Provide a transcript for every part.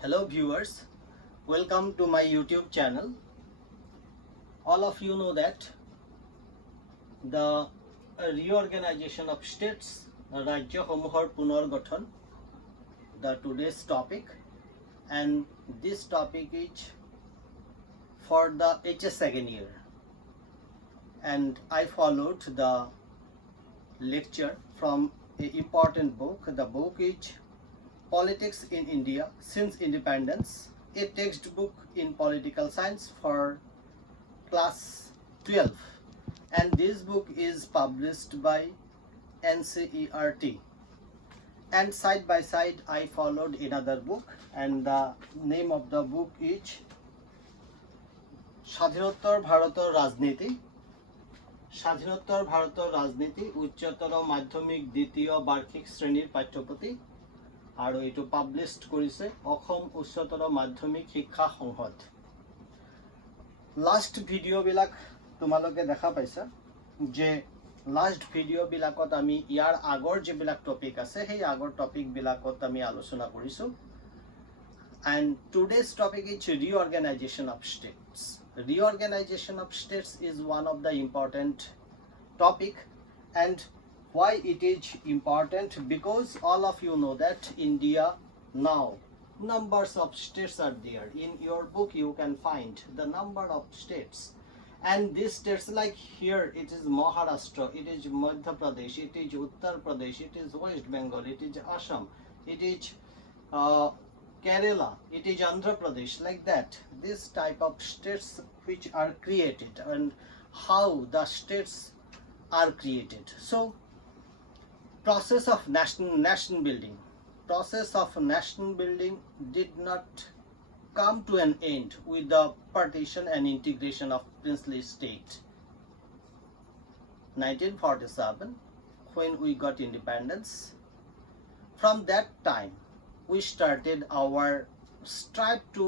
Hello viewers, welcome to my YouTube channel. All of you know that the reorganization of states, Rajyaসমূহৰ পুনৰ্গঠন, the today's topic, and this topic is for the HS second year, and I followed the lecture from an important book. The book is Politics in India Since Independence, a textbook in political science for class 12, and this book is published by NCERT, and side by side I followed another book, and the name of the book is স্বাধীনোত্তর ভারতের রাজনীতি, স্বাধীনোত্তর ভারতের রাজনীতি উচ্চতর মাধ্যমিক দ্বিতীয় বার্ষিক শ্রেণীর পাঠ্যপুথি, আৰু এইটো পাবলিছড কৰিছে অসম উচ্চতৰ মাধ্যমিক শিক্ষা সংসদ। লাষ্ট ভিডিঅ'বিলাক তোমালোকে দেখা পাইছা যে লাষ্ট ভিডিঅ'বিলাকত আমি ইয়াৰ আগৰ যিবিলাক টপিক আছে সেই আগৰ টপিকবিলাকত আমি আলোচনা কৰিছোঁ। And today's topic is reorganization of states. Reorganization of states is one of the important topic, and why it is important, because all of you know that India now numbers of states are there. In your book you can find the number of states, and these states, like here it is Maharashtra, it is Madhya Pradesh, it is Uttar Pradesh, it is West Bengal, it is Assam, it is Kerala, it is Andhra Pradesh, like that. This type of states which are created and how the states are created. So process of nation building did not come to an end with the partition and integration of princely state. 1947, when we got independence, from that time we started our strive to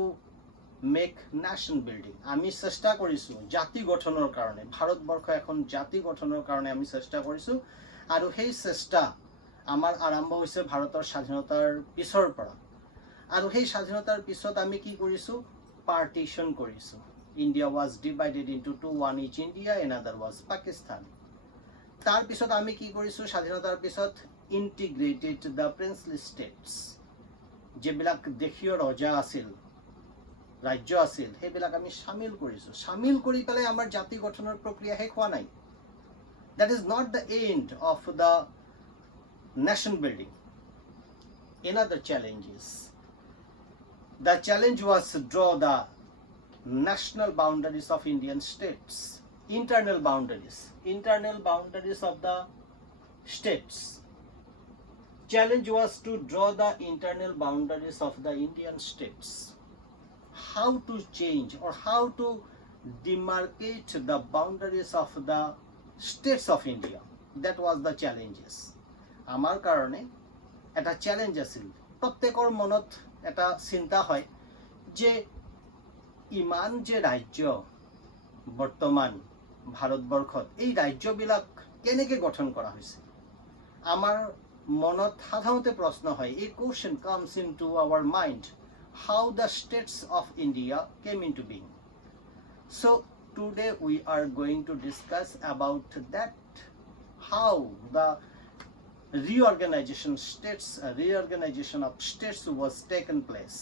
make nation building. আমি চেষ্টা কৰিছোঁ জাতি গঠনৰ কাৰণে, ভাৰতবৰ্ষ এখন জাতি গঠনৰ কাৰণে আমি চেষ্টা কৰিছোঁ, আৰু সেই চেষ্টা আমাৰ আৰম্ভ হৈছে ভাৰতৰ স্বাধীনতাৰ পিছৰ পৰা। আৰু সেই স্বাধীনতাৰ পিছত আমি কি কৰিছোঁ, পাৰ্টিশ্যন কৰিছোঁ। India was divided into two, one is India, another was Pakistan. তাৰ পিছত আমি কি কৰিছোঁ, স্বাধীনতাৰ পিছত ইণ্টিগ্ৰেটেড দ্য প্ৰিন্সলি ষ্টেটছ, যিবিলাক দেশীয় ৰজা আছিল, ৰাজ্য আছিল, সেইবিলাক আমি সামিল কৰিছোঁ। সামিল কৰি পেলাই আমাৰ জাতি গঠনৰ প্ৰক্ৰিয়া শেষ হোৱা নাই। That is not the end of the nation building. Another challenge is, the challenge was to draw the national boundaries of Indian states, internal boundaries of the states. Challenge was to draw the internal boundaries of the Indian states. How to change or how to demarcate the boundaries of the states of India, that was the challenges. আমাৰ কাৰণে এটা চ্যালেঞ্জ আছিল। প্ৰত্যেকৰ মনত এটা চিন্তা হয় যে ইমান যে ৰাজ্য বৰ্তমান ভাৰতবৰ্ষত, এই ৰাজ্যবিলাক কেনেকৈ গঠন কৰা হৈছে। আমাৰ মনত সাধাৰণতে প্ৰশ্ন হয়, এই question comes into our mind, how the states of India came into being. So today we are going to discuss about that, how the reorganization of states was taken place.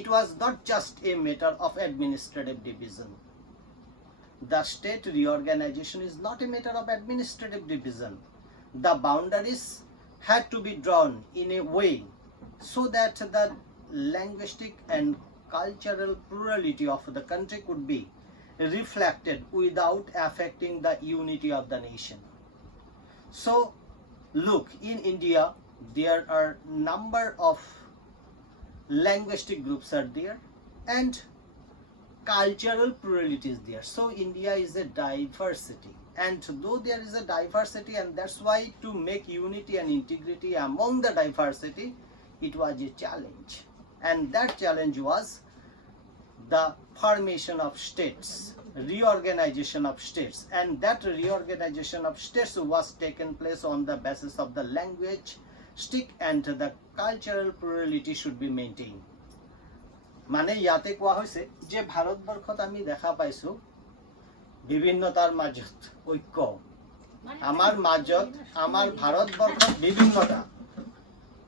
It was not just a matter of administrative division. The state reorganization is not a matter of administrative division. The boundaries had to be drawn in a way so that the linguistic and cultural plurality of the country could be reflected without affecting the unity of the nation. So look, in India there are number of linguistic groups are there and cultural plurality is there. So India is a diversity, and though there is a diversity, and that's why to make unity and integrity among the diversity, it was a challenge, and that challenge was the formation of states, reorganization of states, and that reorganization of states was taken place on the basis of the language stick, and the cultural plurality should be maintained. মানে ইয়াতে কোৱা হৈছে যে ভাৰতবৰ্ষত আমি দেখা পাইছোঁ বিভিন্নতাৰ মাজত ঐক্য। আমাৰ মাজত আমাৰ ভাৰতবৰ্ষত বিভিন্নতা,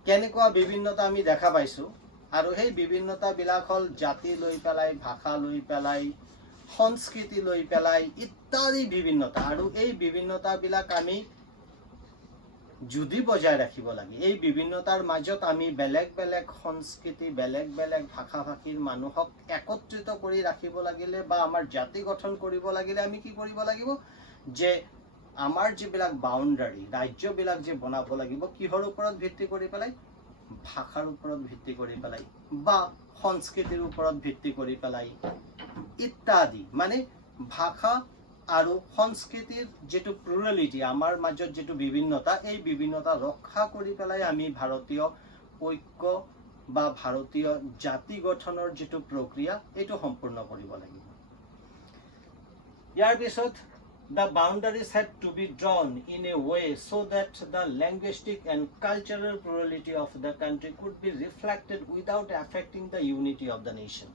কেনেকুৱা বিভিন্নতা আমি দেখা পাইছোঁ, আৰু সেই বিভিন্নতাবিলাক হ'ল জাতি লৈ পেলাই, ভাষা লৈ পেলাই, সংস্কৃতি লৈ পেলাই ইত্যাদি বিভিন্নতা। আৰু এই বিভিন্নতাবিলাক আমি যদি বজাই ৰাখিব লাগে, এই বিভিন্নতাৰ মাজত আমি বেলেগ বেলেগ সংস্কৃতি, বেলেগ বেলেগ ভাষা ভাষীৰ মানুহক একত্ৰিত কৰি ৰাখিব লাগিলে বা আমাৰ জাতি গঠন কৰিব লাগিলে আমি কি কৰিব লাগিব, যে আমাৰ যিবিলাক বাউণ্ডাৰী ৰাজ্যবিলাক যে বনাব লাগিব কিহৰ ওপৰত ভিত্তি কৰি পেলাই, ভাষাৰ ওপৰত ভিত্তি কৰি পেলাই বা সংস্কৃতিৰ ওপৰত ভিত্তি কৰি পেলাই ইত্যাদি। মানে ভাষা আৰু সংস্কৃতিৰ যিটো প্লুৰেলিটি, আমাৰ মাজত যিটো বিভিন্নতা, এই বিভিন্নতা ৰক্ষা কৰি পেলাই আমি ভাৰতীয় ঐক্য বা ভাৰতীয় জাতি গঠনৰ যিটো প্ৰক্ৰিয়া এইটো সম্পূৰ্ণ কৰিব লাগিব। ইয়াৰ পিছত the boundaries had to be drawn in a way so that the linguistic and cultural plurality of the country could be reflected without affecting the unity of the nation.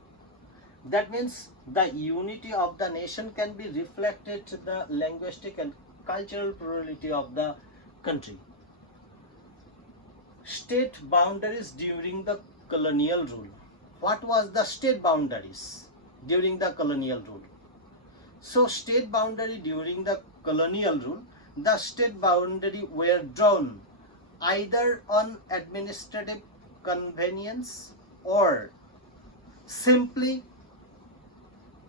That means the unity of the nation can be reflected the linguistic and cultural plurality of the country. State boundaries during the colonial rule. What was the state boundaries during the colonial rule? So state boundary during the colonial rule, the state boundary were drawn either on administrative convenience or simply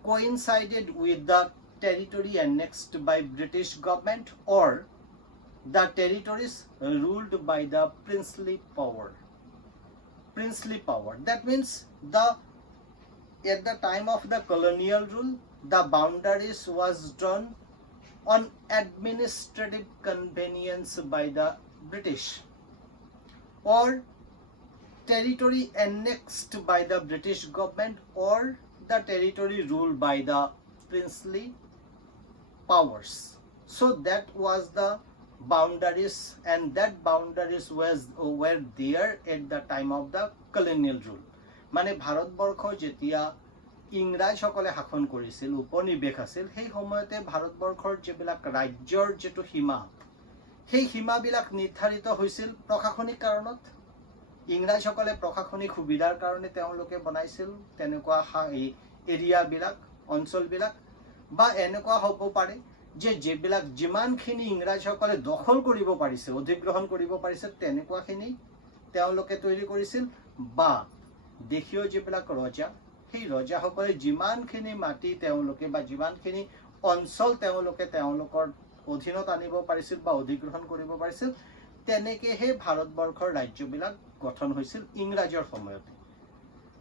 coincided with the territory annexed by British government or the territories ruled by the princely power. Princely power. That means at the time of the colonial rule, the boundaries was drawn on administrative convenience by the British or territory annexed by the British government or the territory ruled by the princely powers. So that was the boundaries, and that boundaries were there at the time of the colonial rule. মানে ভাৰতবৰ্ষ যেতিয়া ইংৰাজসকলে শাসন কৰিছিল, উপনিৱেশ আছিল, সেই সময়তে ভাৰতবৰ্ষৰ যিবিলাক ৰাজ্যৰ যিটো সীমা, সেই সীমাবিলাক নিৰ্ধাৰিত হৈছিল প্ৰশাসনিক কাৰণত। ইংৰাজসকলে প্ৰশাসনিক সুবিধাৰ কাৰণে তেওঁলোকে বনাইছিল তেনেকুৱা এৰিয়াবিলাক, অঞ্চলবিলাক, বা এনেকুৱা হ'ব পাৰে যে যিবিলাক যিমানখিনি ইংৰাজসকলে দখল কৰিব পাৰিছে, অধিগ্ৰহণ কৰিব পাৰিছে, তেনেকুৱাখিনি তেওঁলোকে তৈরি কৰিছিল। বা দেশীয় যিবিলাক ৰজা, সেই ৰজাসকলে যিমানখিনি মাটি তেওঁলোকে বা যিমানখিনি অঞ্চল তেওঁলোকে তেওঁলোকৰ অধীনত আনিব পাৰিছিল বা অধিগ্ৰহণ কৰিব পাৰিছিল, তেনেকেহে ভাৰতবৰ্ষৰ ৰাজ্যবিলাক গঠন হৈছিল ইংৰাজৰ সময়তে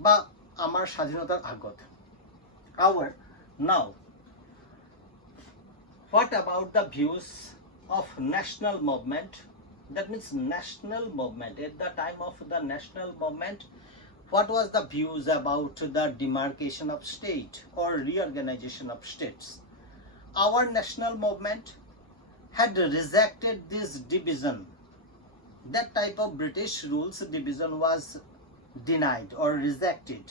বা আমাৰ স্বাধীনতাৰ আগত। Now, what about the views of national movement? That means national movement. At the time of the national movement, what was the views about the demarcation of state or reorganization of states? Our national movement had rejected this division. That type of British rules division was denied or rejected,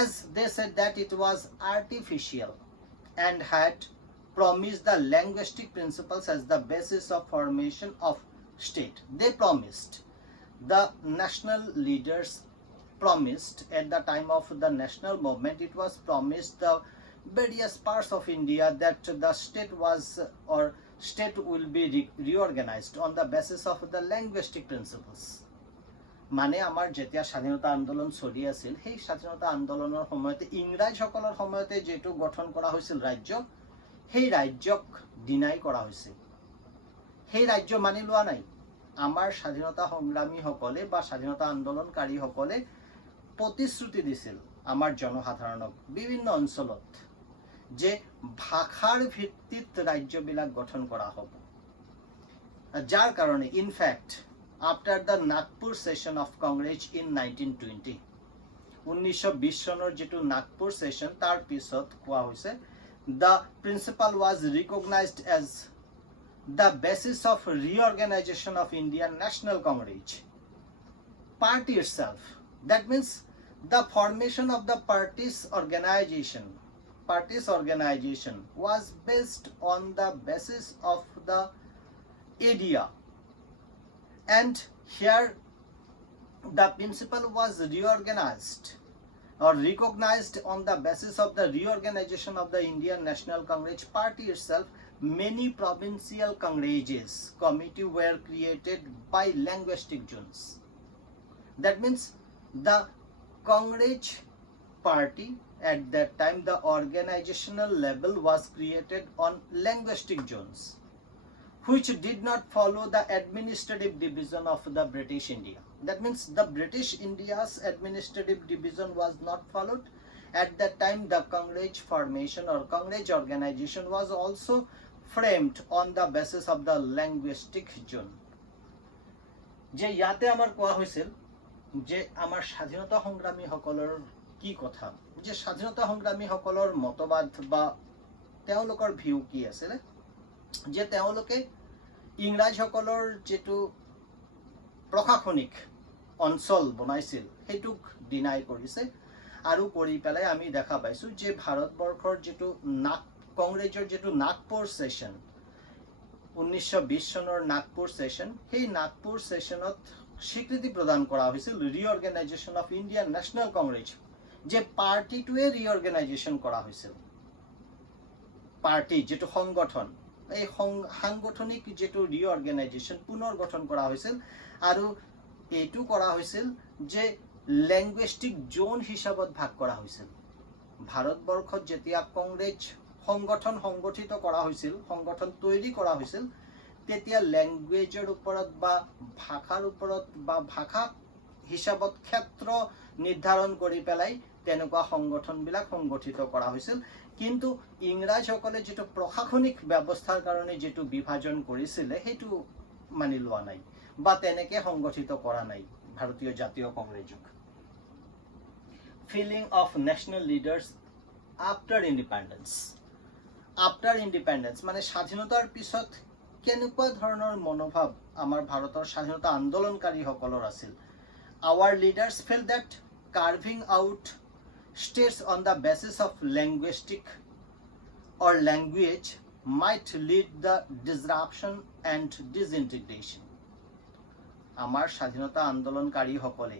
as they said that it was artificial and had promised the linguistic principles as the basis of formation of state. They promised, the national leaders promised at the time of the national movement, it was promised the various parts of India that the state was or state will be reorganized on the basis of the linguistic principles. মানে আমাৰ যেতিয়া স্বাধীনতা আন্দোলন চলি আছিল, সেই স্বাধীনতা আন্দোলনৰ সময়তে ইংৰাজসকলৰ সময়তে যেটো গঠন কৰা হৈছিল ৰাজ্য, সেই ৰাজ্যক ডিনাই কৰা হৈছিল, সেই ৰাজ্য মানি লোৱা নাই। আমাৰ স্বাধীনতা সংগ্ৰামীসকলে বা স্বাধীনতা আন্দোলনকাৰীসকলে প্ৰতিশ্ৰুতি দিছিল আমাৰ জনসাধাৰণক বিভিন্ন অঞ্চলত যে ভাষাৰ ভিত্তিত ৰাজ্যবিলাক গঠন কৰা হ'ব, যাৰ কাৰণে in fact after the Nagpur session of Congress in 1920, 1920 চনৰ যেটো নাগপুৰ সেশন, তাৰ পিছত কোৱা হৈছে the principle was recognized as the basis of reorganization of Indian National Congress party itself. That means The formation of the party's organization was based on the basis of the idea, and here the principle was reorganized or recognized on the basis of the reorganization of the Indian National Congress Party itself. Many provincial congresses committee were created by linguistic zones. That means the Congress Party at that time, the organizational level was created on linguistic zones, which did not follow the administrative division of the British India. That means the British India's administrative division was not followed. At that time, the Congress formation or Congress organization was also framed on the basis of the linguistic zone. যে ইয়াতে আমাৰ কোৱা হৈছিল যে আমাৰ স্বাধীনতা সংগ্ৰামীসকলৰ কি কথা, যে স্বাধীনতা সংগ্ৰামীসকলৰ মতবাদ বা তেওঁলোকৰ ভিউ কি আছিল, যে তেওঁলোকে ইংৰাজসকলৰ যেটো প্ৰশাসনিক অঞ্চল বনাইছিল সেইটোক ডিনাই কৰিছে আৰু কৰি পেলাই আমি দেখা পাইছো যে ভাৰতবৰ্ষৰ যেটো কংগ্ৰেছৰ যেটো নাগপুৰ সেশন 1920 চনৰ নাগপুৰ সেশন, সেই নাগপুৰ সেশনত স্বীকৃতি প্ৰদান কৰা হৈছিল ৰিঅৰ্গানাইজেশ্যন অফ ইণ্ডিয়ান নেশ্যনেল কংগ্ৰেছ, যে পাৰ্টিটোৱে ৰিঅৰ্গানাইজেশ্যন কৰা হৈছিল। পাৰ্টি যেটো সংগঠন, এই সাংগঠনিক যেটো ৰিঅৰ্গানাইজেশ্যন পুনৰ গঠন কৰা হৈছিল আৰু এইটো কৰা হৈছিল যে লিঙ্গুইস্টিক জোন হিসাবত ভাগ কৰা হৈছিল। ভাৰতবৰ্ষত যেতিয়া কংগ্ৰেছ সংগঠন সংগঠিত কৰা হৈছিল, সংগঠন তৈরি কৰা হৈছিল, তেতিয়া ল্যাঙ্গুৱেজৰ ওপৰত বা ভাষাৰ ওপৰত বা ভাষা হিসাবত ক্ষেত্ৰ নিৰ্ধাৰণ কৰি পেলাই তেনেকুৱা সংগঠনবিলাক সংগঠিত কৰা হৈছিল। কিন্তু ইংৰাজসকলে যেটো প্ৰশাসনিক ব্যৱস্থাৰ কাৰণে যেটো বিভাজন কৰিছিল সেইটো মানি লোৱা নাই বা তেনেকে সংগঠিত কৰা নাই ভাৰতীয় জাতীয় কংগ্ৰেছক। Feeling of national leaders after independence. After independence মানে স্বাধীনতাৰ পিছত কেনেকুৱা ধৰণৰ মনোভাৱ আমাৰ ভাৰতৰ স্বাধীনতা আন্দোলনকাৰীসকলৰ আছিল। Our leaders felt that carving out states on the basis of linguistic or language might lead the disruption and disintegration. আমাৰ স্বাধীনতা আন্দোলনকাৰীসকলে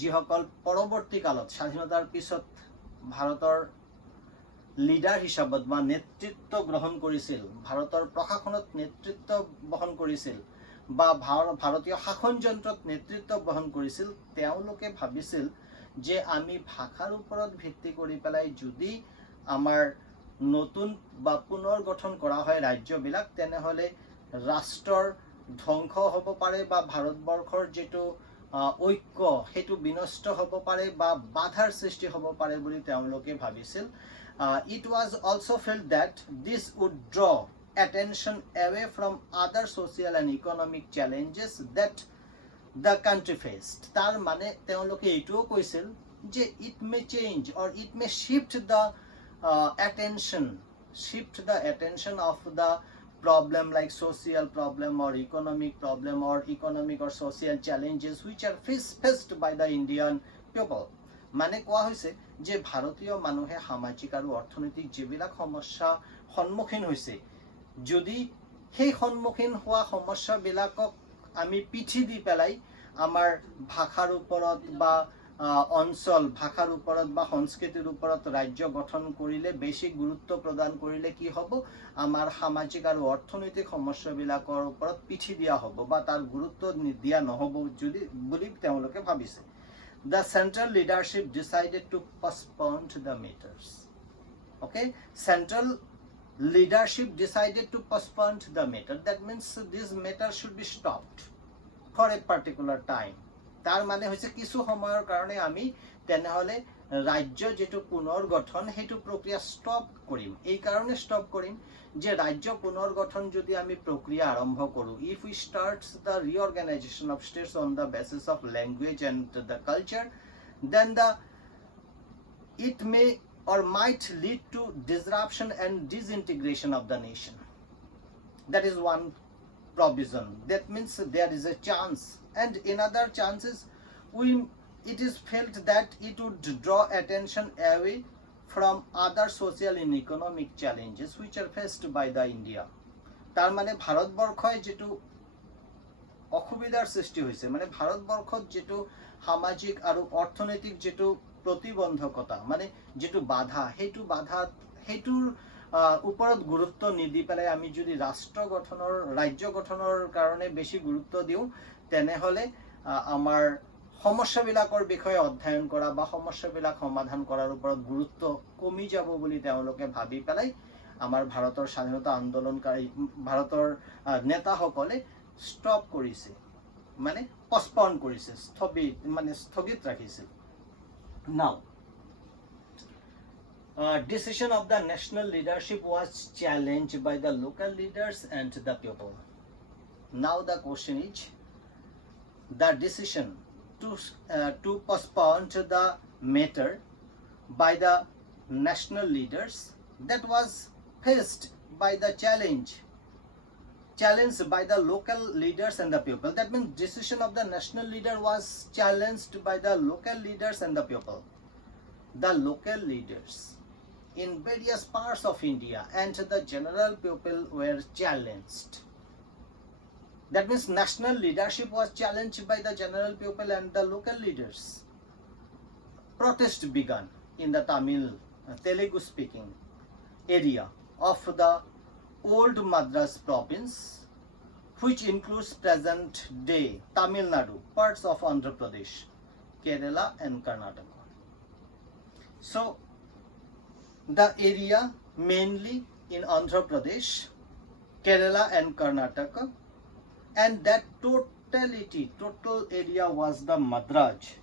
যিসকল পৰৱৰ্তী কালত স্বাধীনতাৰ পিছত ভাৰতৰ লিডাৰ হিচাপত বা নেতৃত্ব গ্ৰহণ কৰিছিল, ভাৰতৰ প্ৰশাসনত নেতৃত্ব বহন কৰিছিল বা ভাৰতীয় শাসনযন্ত্ৰত নেতৃত্ব বহন কৰিছিল, তেওঁলোকে ভাবিছিল যে আমি ভাষাৰ ওপৰত ভিত্তি কৰি পেলাই যদি আমাৰ নতুন বা পুনৰ গঠন কৰা হয় ৰাজ্যবিলাক, তেনেহলে ৰাষ্ট্ৰৰ ধ্বংস হ'ব পাৰে বা ভাৰতবৰ্ষৰ যেটো ঐক্য সেইটো বিনষ্ট হ'ব পাৰে বা বাধাৰ সৃষ্টি হ'ব পাৰে বুলি তেওঁলোকে ভাবিছিল। It was also felt that this would draw attention away from other social and economic challenges that the country faced. তার মানে তেওঁলোকে এইটোও কৈছিল যে it may change or it may shift the attention of the problem like social problem or economic or social challenges which are faced by the Indian people. মানে কোৱা হৈছে যে ভাৰতীয় মানুহে সামাজিক আৰু অৰ্থনৈতিক যিবিলাক সমস্যা সন্মুখীন হৈছে, যদি সেই সন্মুখীন হোৱা সমস্যাবিলাকক আমি পিঠি দি পেলাই আমাৰ ভাষাৰ ওপৰত বা অঞ্চল ভাষাৰ ওপৰত বা সংস্কৃতিৰ ওপৰত ৰাজ্য গঠন কৰিলে, বেছি গুৰুত্ব প্ৰদান কৰিলে কি হ'ব, আমাৰ সামাজিক আৰু অৰ্থনৈতিক সমস্যাবিলাকৰ ওপৰত পিঠি দিয়া হ'ব বা তাৰ গুৰুত্ব দিয়া নহ'ব বুলি তেওঁলোকে ভাবিছে। The central leadership decided to postpone the matters. Okay, central leadership decided to postpone the matter. That means this matter should be stopped for a particular time. তার মানে হইছে কিছু সময়ৰ কাৰণে আমি তেনেহলে ৰাজ্য যেটো পুনৰ গঠন হেতু প্ৰক্ৰিয়া ষ্টপ কৰিম। এই কাৰণে ষ্টপ কৰিম যে ৰাজ্য পুনৰ গঠন যদি আমি প্ৰক্ৰিয়া আৰম্ভ কৰো, if we start the reorganization of states on the basis of language and the culture, then it may or might lead to disruption and disintegration of the nation. That is one provision. That means there is a chance, and in other chances it is felt that it would draw attention away from other social and economic challenges which are faced by the India. তার মানে ভারতবর্ষয় যেটো অসুবিধাৰ সৃষ্টি হৈছে মানে ভাৰতবৰ্ষত যেটো সামাজিক আৰু অৰ্থনৈতিক যেটো প্ৰতিবন্ধকতা মানে যেটো বাধা হেতুৰ ওপৰত গুৰুত্ব নিদি পেলাই আমি যদি ৰাষ্ট্ৰ গঠনৰ ৰাজ্য গঠনৰ কাৰণে বেছি গুৰুত্ব দিও তেনেহলে আমাৰ সমস্যাবিলাকৰ বিষয়ে অধ্যয়ন কৰা বা সমস্যাবিলাক সমাধান কৰাৰ ওপৰত গুৰুত্ব কমি যাব বুলি তেওঁলোকে ভাবি পেলাই আমাৰ ভাৰতৰ স্বাধীনতা আন্দোলনকাৰী ভাৰতৰ নেতাসকলে স্টপ কৰিছে মানে পষ্টপন কৰিছে স্থগিত ৰাখিছে নাও decision of the national leadership was challenged by the local leaders and the people. Now the question is the decision to postpone the matter by the national leaders that was faced by the challenged by the local leaders and the people. That means decision of the national leader was challenged by the local leaders and the people. The local leaders in various parts of India and the general people were challenged. That means national leadership was challenged by the general people and the local leaders. Protest began in the Telugu speaking area of the old Madras province, which includes present day Tamil Nadu, parts of Andhra Pradesh, Kerala and Karnataka. So the area mainly in Andhra Pradesh, Kerala and Karnataka, and that total area was the Madraj.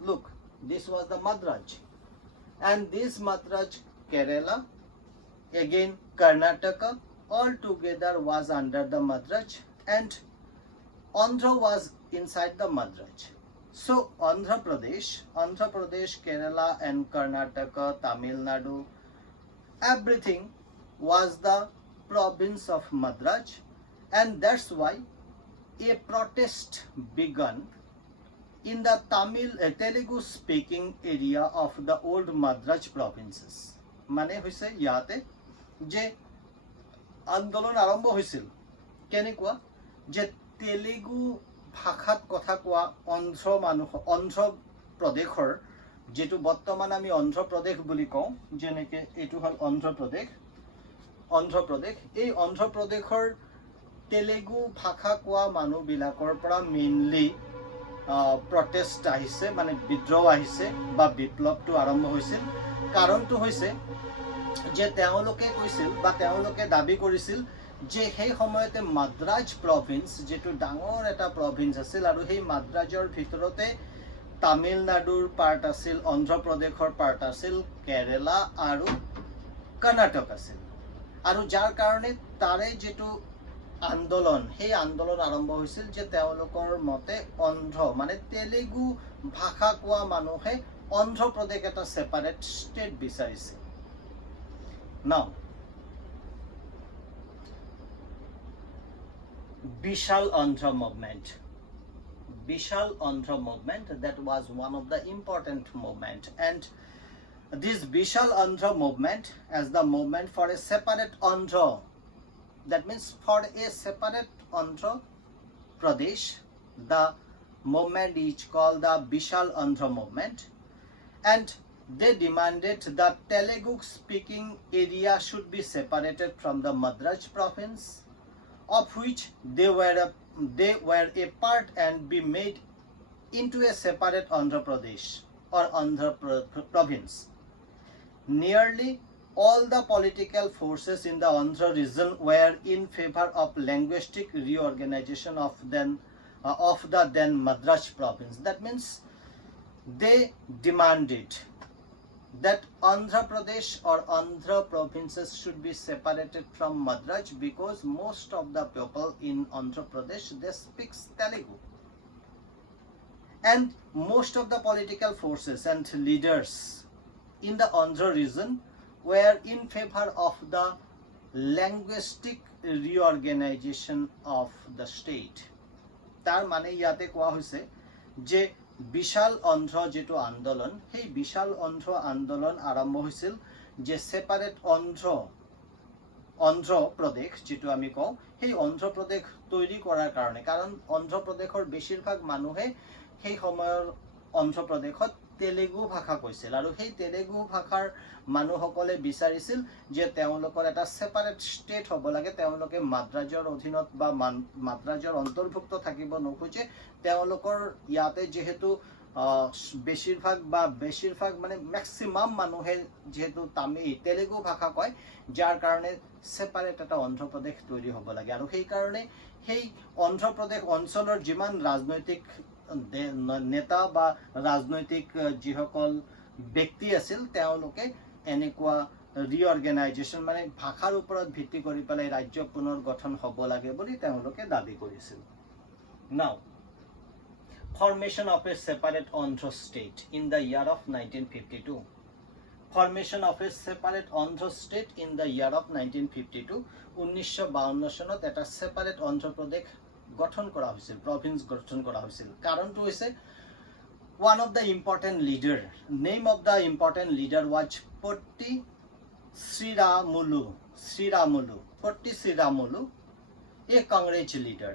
Look, this was the Madraj, and this Madraj, Kerala, again Karnataka, all together was under the Madraj, and Andhra was inside the Madraj. So Andhra Pradesh, Kerala and Karnataka, Tamil Nadu, everything was the province of Madraj, and that's why a protest began in the Telugu speaking area of the old Madraj provinces. মানে হৈছে ইয়াতে যে আন্দোলন আৰম্ভ হৈছিল কেনেকুৱা যে তেলেগু ভাষাত কথা কোৱা অন্ধ্ৰ প্ৰদেশৰ যেটো বৰ্তমান আমি অন্ধ্ৰ প্ৰদেশ বুলি কওঁ যেনেকে এটো হল অন্ধ্ৰ প্ৰদেশ এই অন্ধ্ৰ প্ৰদেশৰ তেলেগু ভাষা কোৱা মানুহবিলাকৰ পৰা মেইনলি প্ৰটেষ্ট আহিছে মানে বিদ্ৰোহ আহিছে বা বিপ্লৱটো আৰম্ভ হৈছিল কাৰণটো হৈছে যে তেওঁলোকে কৈছিল বা তেওঁলোকে দাবী কৰিছিল যে সেই সময়তে মাদ্ৰাজ প্ৰভিন্স যেটো ডাঙৰ এটা প্ৰভিন্স আছিল আৰু সেই মাদ্ৰাজৰ ভিতৰতে তামিলনাডুৰ পাৰ্ট আছিল অন্ধ্ৰ প্ৰদেশৰ পাৰ্ট আছিল কেৰালা আৰু কৰ্ণাটক আছিল আৰু যাৰ কাৰণে তাৰে যেটো আন্দোলন সেই আন্দোলন আৰম্ভ হৈছিল যে তেওঁলোকৰ মতে অন্ধ্ৰ মানে তেলেগু ভাষা কোৱা মানুহে অন্ধ্ৰ প্ৰদেশ এটা সেপাৰেট ষ্টেট বিচাৰিছে Now, Vishal Andhra movement. That was one of the important movement, and this Vishal Andhra movement as the movement for a separate Andhra. That means for a separate Andhra Pradesh, the movement is called the Vishal Andhra movement, and they demanded that Telugu speaking area should be separated from the Madraj province, of which they were a part and be made into a separate Andhra Pradesh or Andhra province. Nearly all the political forces in the Andhra region were in favor of linguistic reorganization of the then Madraj province. That means they demanded that Andhra Pradesh or Andhra provinces should be separated from Madraj because most of the people in Andhra Pradesh they speak Telugu, and most of the political forces and leaders in the Andhra region were in favor of the linguistic reorganization of the state. তার মানে ইয়াতে কোৱা হৈছে যে বিশাল অন্ধ্ৰ যেটো আন্দোলন, সেই বিশাল অন্ধ্ৰ আন্দোলন আৰম্ভ হৈছিল যে সেপারেট অন্ধ্ৰ প্ৰদেশ যেটো আমি কওঁ, সেই অন্ধ্ৰ প্ৰদেশ তৈরি কৰাৰ কাৰণে। কাৰণ অন্ধ্ৰ প্ৰদেশৰ বেছিভাগ মানুহে সেই সময়ৰ অন্ধ্ৰ প্ৰদেশত তেলেগু ভাষা কৈছিল, আৰু সেই তেলেগু ভাষাৰ মানুহসকলে বিচাৰিছিল যে তেওঁলোকৰ এটা সেপারেট স্টেট হ'ব লাগে। তেওঁলোকে মাদ্ৰাজৰ অধীনত বা মাদ্ৰাজৰ অন্তৰ্ভুক্ত থাকিব নোখোজে। তেওঁলোকৰ ইয়াতে যেহেতু বেছিভাগ মানে মেক্সিমাম মানুহে যেহেতু তেলেগু ভাষা কয়, যাৰ কাৰণে সেপারেট এটা অন্ধ্ৰ প্ৰদেশ তৈরি হ'ব লাগে। আৰু সেই কাৰণে সেই অন্ধ্ৰ প্ৰদেশ অঞ্চলৰ যিমান ৰাজনৈতিক নেতা বা ৰাজনৈতিক যিসকল ব্যক্তি আছিল, তেওঁলোকে এনেকুৱা ৰিঅৰ্গেনাইজেশ্যন মানে ভাষাৰ ওপৰত ভিত্তি কৰি পেলাই ৰাজ্য পুনৰ গঠন হ'ব লাগে বুলি তেওঁলোকে দাবী কৰিছিল। নাও formation of a separate Andhra state in the year of 1952. Formation of a separate Andhra state in the year of 1952. 1952 চনত এটা সেপারেট অন্ধ্ৰ প্ৰদেশ গঠন কৰা হৈছিল, প্ৰভিন্স গঠন কৰা হৈছিল। কাৰণটো হৈছে one of the important leader, name of the important leader was Potti Sriramulu, a Congress leader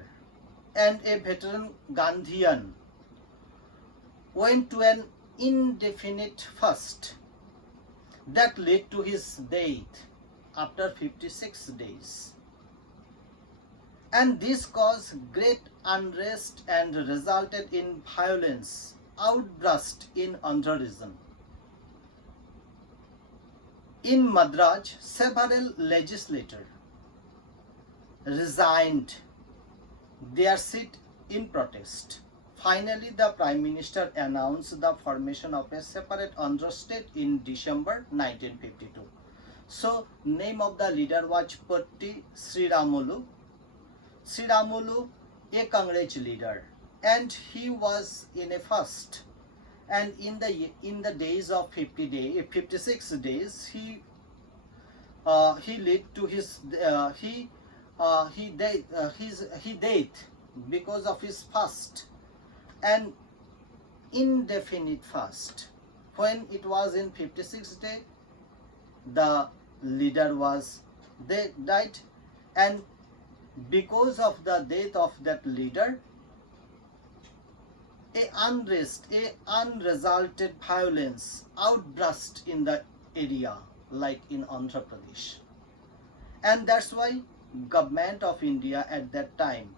and a veteran Gandhian, went to an indefinite fast that led to his death after 56 days. And this caused great unrest and resulted in violence outburst in Andhra region. In Madras, several legislators resigned their seat in protest. Finally, the Prime Minister announced the formation of a separate Andhra state in December 1952. So, name of the leader was Potti Sriramulu, a Congress leader, and he was in a fast. And in the days of 56 days, he led to his death because of his fast and indefinite fast. When it was in 56 day, the leader died, and because of the death of that leader, a unresulted violence outburst in the area like in Andhra Pradesh. And that's why government of India at that time,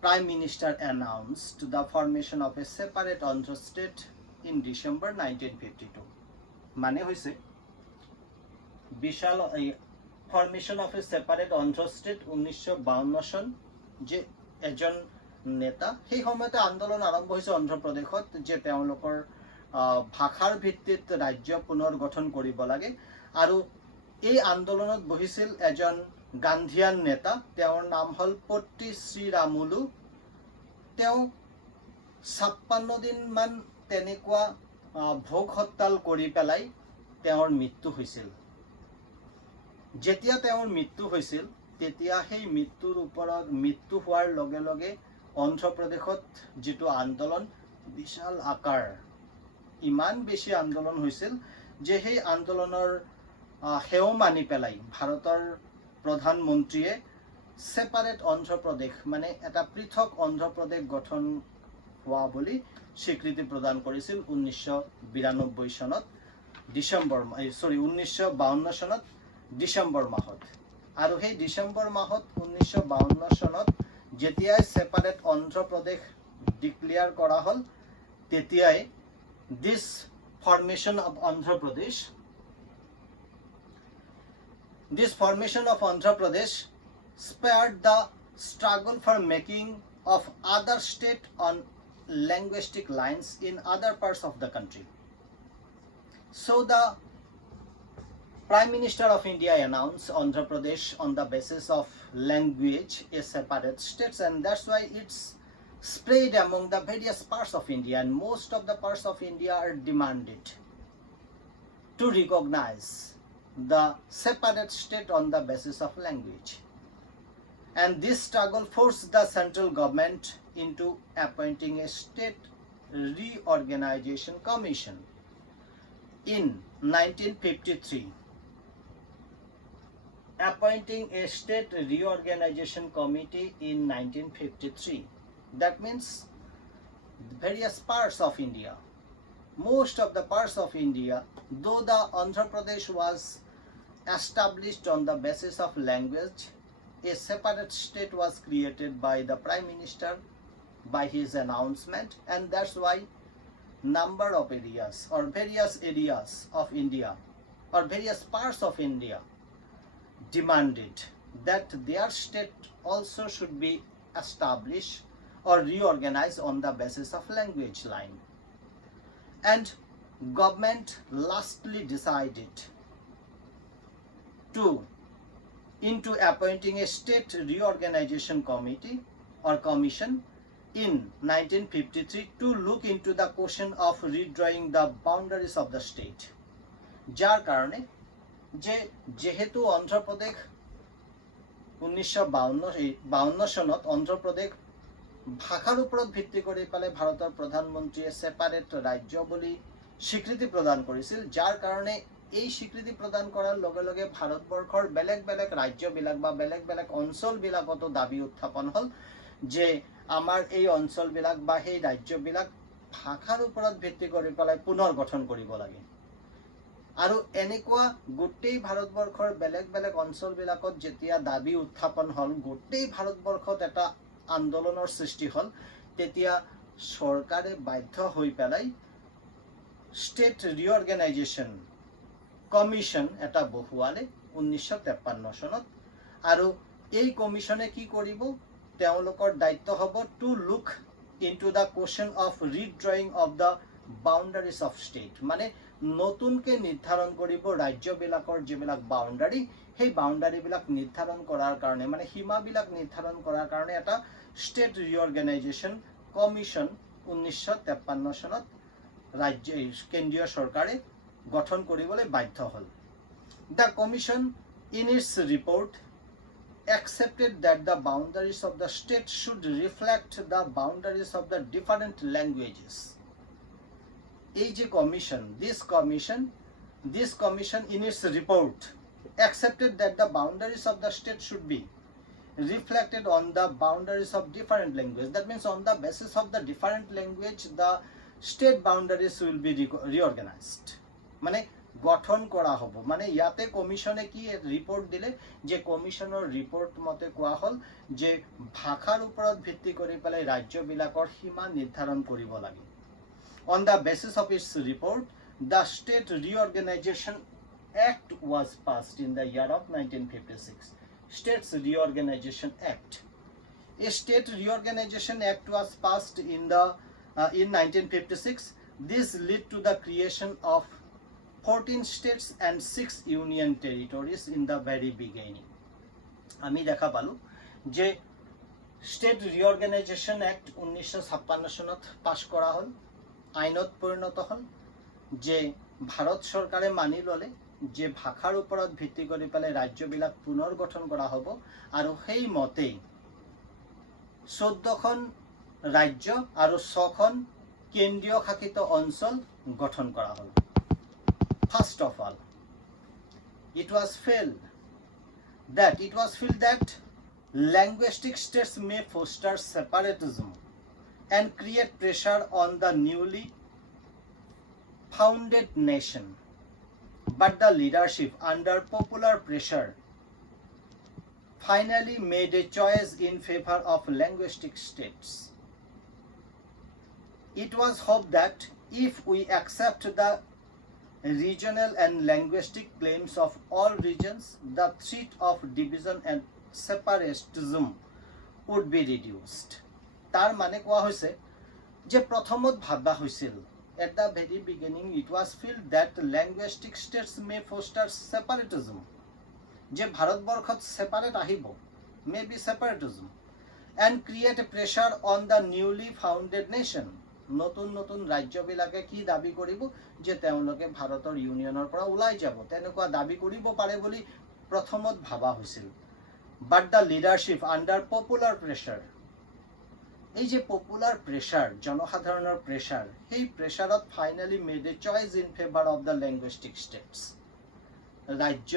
Prime Minister announced the formation of a separate Andhra state in December 1952. মানে হইছে বিশাল formation of a separate Andhra state 1952 সন যে এজন নেতা সেই সময়তে আন্দোলন আৰম্ভ হৈছে অন্ধ্ৰ প্ৰদেশত যে তেওঁলোকৰ ভাষাৰ ভিত্তিত ৰাজ্য পুনৰ গঠন কৰিব লাগে। আৰু এই আন্দোলনত বহিছিল এজন গান্ধীয়ান নেতা, তেওঁৰ নাম হল পট্টি শ্ৰীৰামুলু। তেওঁ 56 দিন মান তেনেকুৱা ভোগ হত্যাল কৰি পেলাই তেওঁৰ মৃত্যু হৈছিল। যেতিয়া তেওঁৰ মৃত্যু হৈছিল তেতিয়া সেই মৃত্যু হোৱাৰ লগে লগে অন্ধ্ৰ প্ৰদেশত যেটো আন্দোলন বিশাল আকাৰ, ইমান বেছি আন্দোলন হৈছিল যে সেই আন্দোলনৰ হেও মানি পেলাই ভাৰতৰ প্ৰধানমন্ত্ৰীয়ে সেপারেট অন্ধ্ৰ প্ৰদেশ মানে এটা পৃথক অন্ধ্ৰ প্ৰদেশ গঠন হোৱা বুলি স্বীকৃতি প্ৰদান কৰিছিল 1952 চনত ডিসেম্বৰ 1952 চনত ডিসেম্বৰ মাহত। আৰু সেই ডিসেম্বৰ মাহত 1952 চনত যেতিয়াই সেপারেট অন্ধ্ৰ প্ৰদেশ ডিক্লেয়াৰ কৰা হল, তেতিয়াই this formation of Andhra Pradesh spared the struggle for making of other state on linguistic lines in other parts of the country. So the Prime Minister of India announced Andhra Pradesh on the basis of language a separate states, and that's why it's spread among the various parts of India, and most of the parts of India are demanded to recognize the separate state on the basis of language. and this struggle forced the central government into appointing a state reorganization commission in 1953. Appointing a state reorganization committee in 1953. That means various parts of India, most of the parts of India, though the Andhra Pradesh was established on the basis of language, a separate state was created by the Prime Minister by his announcement, and that's why number of areas or various areas of India or various parts of India demanded that their state also should be established or reorganized on the basis of language line. And government lastly decided into appointing a state reorganization committee or commission in 1953 to look into the question of redrawing the boundaries of the state. যার কারণে যেহেতু অন্ধ্রপ্রদেশ 1952 সনত অন্ধ্ৰপ্ৰদেশ ভাষাৰ ওপৰত ভিত্তি কৰি পেলাই ভাৰতৰ প্ৰধানমন্ত্ৰীয়ে সেপাৰেট ৰাজ্য বুলি স্বীকৃতি প্ৰদান কৰিছিল, যাৰ কাৰণে এই স্বীকৃতি প্ৰদান কৰাৰ লগে লগে ভাৰতবৰ্ষৰ বেলেগ বেলেগ ৰাজ্যবিলাক বা বেলেগ বেলেগ অঞ্চলবিলাকতো দাবী উত্থাপন হ'ল যে আমাৰ এই অঞ্চলবিলাক বা সেই ৰাজ্যবিলাক ভাষাৰ ওপৰত ভিত্তি কৰি পেলাই পুনৰ গঠন কৰিব লাগে। আৰু এনেকুৱা গোটেই ভাৰতবৰ্ষৰ বেলেগ বেলেগ অঞ্চলবিলাকত যেতিয়া দাবী উত্থাপন হ'ল, গোটেই ভাৰতবৰ্ষত এটা আন্দোলনৰ সৃষ্টি হ'ল, তেতিয়া চৰকাৰে বাধ্য হৈ পেলাই ষ্টেট ৰিঅৰ্গেনাইজেশ্যন কমিশন এটা বহুৱালে 1953 চনত। আৰু এই কমিশনে কি কৰিব, তেওঁলোকৰ দায়িত্ব হ'ব to look into the question of redrawing of the boundaries of state, মানে নতুনকৈ নিৰ্ধাৰণ কৰিব ৰাজ্যবিলাকৰ যিবিলাক বাউণ্ডাৰী, সেই বাউণ্ডাৰীবিলাক নিৰ্ধাৰণ কৰাৰ কাৰণে, মানে সীমাবিলাক নিৰ্ধাৰণ কৰাৰ কাৰণে এটা ষ্টেট ৰিঅৰ্গেনাইজেশ্যন কমিশন 1953 চনত কেন্দ্ৰীয় চৰকাৰে গঠন কৰিবলৈ বাধ্য হ'ল। The commission in its report accepted that the boundaries of the state should reflect the boundaries of the different languages. এই যে commission, this commission in its report accepted that the boundaries of the state should be reflected on the boundaries of different languages. That means on the basis of the different language, the state boundaries will be reorganized. মানে গঠন কৰা হ'ব। মানে ইয়াতে কমিশনে কি ৰিপৰ্ট দিলে, যে কমিশনৰ ৰিপৰ্ট মতে কোৱা হ'ল যে ভাষাৰ ওপৰত ভিত্তি কৰি পেলাই ৰাজ্যবিলাকৰ সীমা নিৰ্ধাৰণ কৰিব লাগে। On the basis of its report, the State Reorganization Act was passed in the year of 1956. States Reorganization Act. A State Reorganization Act was passed in 1956. This led to the creation of 14 states and 6 union territories in the very beginning. আমি দেখা পালো যে state reorganisation act 1956 চনত পাছ কৰা হ'ল, আইনত পৰিণত হ'ল, যে ভাৰত চৰকাৰে মানি ল'লে যে ভাষাৰ ওপৰত ভিত্তি কৰি পেলাই ৰাজ্যবিলাক পুনৰ গঠন কৰা হ'ব, আৰু সেই মতেই 14খন ৰাজ্য আৰু 6খন কেন্দ্ৰীয় শাসিত অঞ্চল গঠন কৰা হ'ল। First of all, it was felt that linguistic states may foster separatism and create pressure on the newly founded nation. But the leadership, under popular pressure, finally made a choice in favor of linguistic states. It was hoped that if we accept the regional and linguistic claims of all regions, the threat of division and separatism would be reduced. তার মানে কোৱা হৈছে যে প্ৰথমত ভাবা হৈছিল, at the very beginning it was felt that linguistic states may foster separatism, যে ভাৰতবৰ্ষত সেপাৰেট আহিব, may be separatism, and create pressure on the newly founded nation. নতুন নতুন ৰাজ্যবিলাকে কি দাবী কৰিব, যে তেওঁলোকে ভাৰতৰ ইউনিয়নৰ পৰা ওলাই যাব, তেনেকুৱা দাবী কৰিব পাৰে বুলি প্ৰথমত ভাবা হৈছিল। but the leadership under popular pressure, এই যে পপুলার প্রেসার, জনসাধাৰণৰ প্রেসার, সেই প্রেসারত finally made a choice in favour of the linguistic states. ৰাজ্য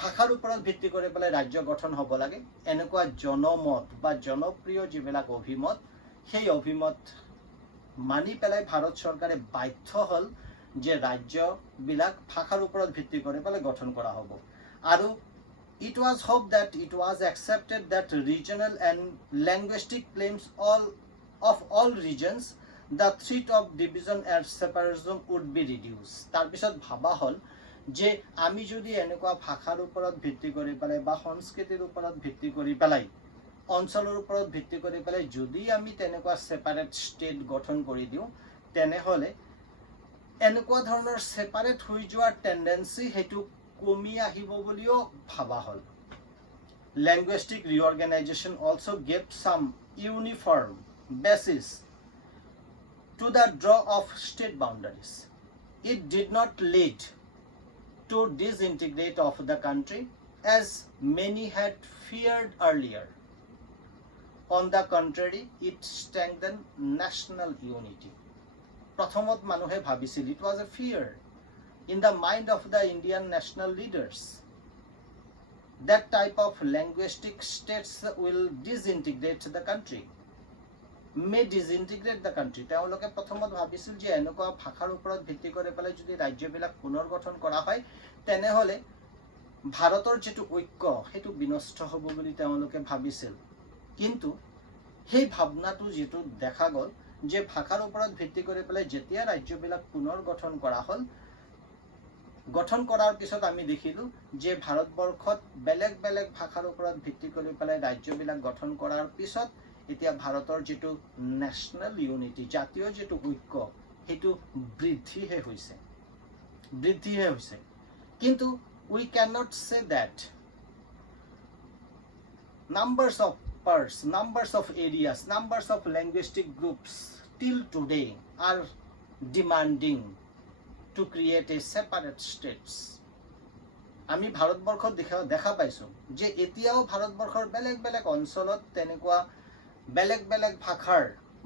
ভাষাৰ ওপৰত ভিত্তি কৰি পেলাই ৰাজ্য গঠন হ'ব লাগে, এনেকুৱা জনমত বা জনপ্ৰিয় যিবিলাক অভিমত, সেই অভিমত মানি পেলাই ভাৰত চৰকাৰে বাধ্য হ'ল যে ৰাজ্যবিলাক ভাষাৰ ওপৰত ভিত্তি কৰি পেলাই গঠন কৰা হ'ব। আৰু it was hoped that it was accepted that regional and linguistic claims of all regions, the threat of division and separatism would be reduced. তাৰ পিছত ভাবা হ'ল যে আমি যদি এনেকুৱা ভাষাৰ ওপৰত ভিত্তি কৰি পেলাই বা সংস্কৃতিৰ ওপৰত ভিত্তি কৰি পেলাই, অঞ্চলৰ ওপৰত ভিত্তি কৰি পেলাই যদি আমি তেনেকুৱা সেপাৰেট ষ্টেট গঠন কৰি দিওঁ, তেনেহ'লে এনেকুৱা ধৰণৰ সেপাৰেট হৈ যোৱাৰ টেন্ডেন্সি সেইটো কমি আহিব বুলিও ভাবা হ'ল। Linguistic reorganization also gave some uniform basis to the draw of state boundaries. It did not lead to disintegrate of the country as many had feared earlier. On the contrary, it strengthened national unity. প্ৰথমত মানুহে ভাবিছিল, it was a fear in the mind of the Indian national leaders, that type of linguistic states will disintegrate the country, may disintegrate the country. তেওঁলোকে প্ৰথমত ভাবিছিল যে এনেকুৱা ভাষাৰ ওপৰত ভিত্তি কৰি পেলাই যদি ৰাজ্যবিলাক পুনৰ গঠন কৰা হয়, তেনেহ'লে ভাৰতৰ যেটো ঐক্য সেইটো বিনষ্ট হ'ব বুলি তেওঁলোকে ভাবিছিল। কিন্তু সেই ভাৱনাটো যেটো দেখা গ'ল যে ভাষাৰ ওপৰত ভিত্তি কৰি পেলাই যেতিয়া ৰাজ্যবিলাক পুনৰ গঠন কৰা হ'ল, গঠন কৰাৰ পিছত আমি দেখিলো যে ভাৰতবৰ্ষত বেলেগ বেলেগ ভাষাৰ ওপৰত ভিত্তি কৰি পেলাই ৰাজ্যবিলাক গঠন কৰাৰ পিছত এতিয়া ভাৰতৰ যেটো ন্যাশনাল ইউনিটি, জাতীয় যেটো ঐক্য, সেইটো বৃদ্ধিহে হৈছে। কিন্তু we cannot say that numbers of parts, numbers of areas, numbers of linguistic groups till today are demanding to create a separate states. আমি ভাৰতবৰ্ষত দেখা পাইছো যে এতিয়াও ভাৰতবৰ্ষৰ বেলেগ বেলেগ অঞ্চলত তেনেকুৱা বেলেগ বেলেগ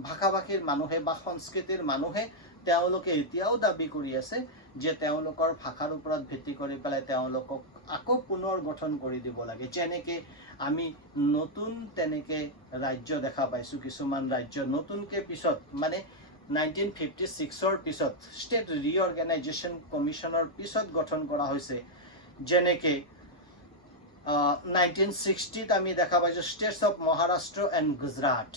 ভাষাভাষীৰ মানুহে বা সংস্কৃতিৰ মানুহে তেওঁলোকে এতিয়াও দাবী কৰি আছে যে তেওঁলোকৰ ভাষাৰ ওপৰত ভিত্তি কৰি পেলাই তেওঁলোকক আকৌ পুনৰ গঠন কৰি দিব লাগে। যেনেকে আমি নতুন তেনেকে ৰাজ্য দেখা পাইছো, কিছুমান ৰাজ্য নতুনকে পিছত মানে 1956 পিছত ষ্টেট ৰিঅৰ্গেনাইজেশ্যন কমিশ্যনৰ পিছত গঠন কৰা হৈছে। যেনেকে 1960 আমি দেখা পাইছো ষ্টেটছ অফ মহাৰাষ্ট্ৰ এণ্ড গুজৰাট,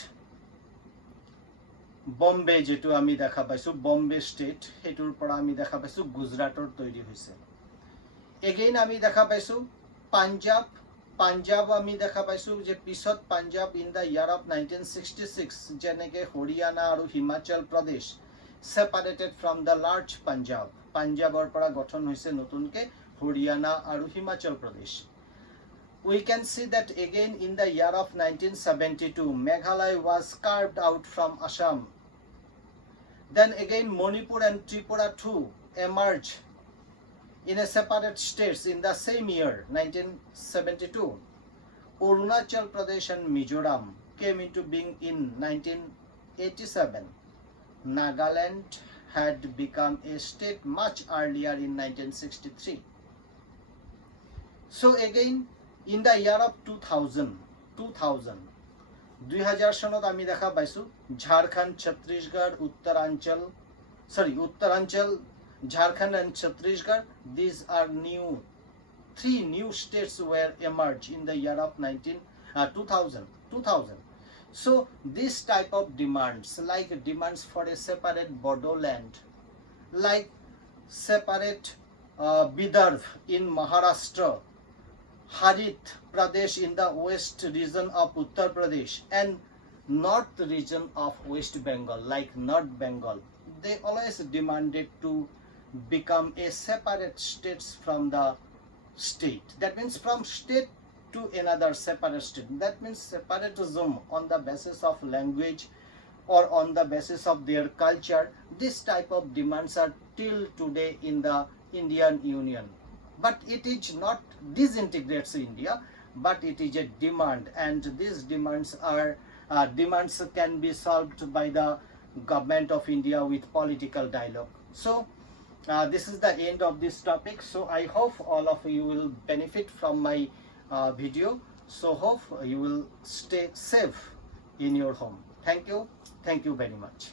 বম্বে যেটো আমি দেখা পাইছো বম্বে ষ্টেট, সেইটোৰ পৰা আমি দেখা পাইছো গুজৰাটৰ তৈরি হৈছে। এগেইন আমি দেখা পাইছো পাঞ্জাব আমি দেখা পাইছো যে পিছত Punjab in the year of 1966, যেনেকে হৰিয়ানা আৰু হিমাচল Pradesh separated from the large পাঞ্জাবৰ পৰা গঠন হৈছে নতুনকে হৰিয়ানা আৰু হিমাচল Pradesh. We can see that again in the year of 1972, Meghalaya was carved out from Assam. Then again Manipur and Tripura too emerged in a separate states in the same year, 1972. Arunachal Pradesh and Mizoram came into being in 1987. Nagaland had become a state much earlier in 1963. So again in the year of 2000 চনত আমি দেখা পাইছো ঝাৰখণ্ড, ছত্তীশগড়, উত্তৰাঞ্চল, Jharkhand and Chhattisgarh, these are three new states were emerged in the year of 2000. So this type of demands, like demands for a separate Bodoland, like separate Bidarbh in Maharashtra, Harit Pradesh in the west region of Uttar Pradesh, and north region of West Bengal, like North Bengal, they always demanded to become a separate states from the state. That means from state to another separate state. That means separatism on the basis of language or on the basis of their culture. This type of demands are till today in the Indian Union. but it is not disintegrates India, but it is a demand, and these demands are demands can be solved by the government of India with political dialogue. So this is the end of this topic. So I hope all of you will benefit from my video. So hope you will stay safe in your home. Thank you very much.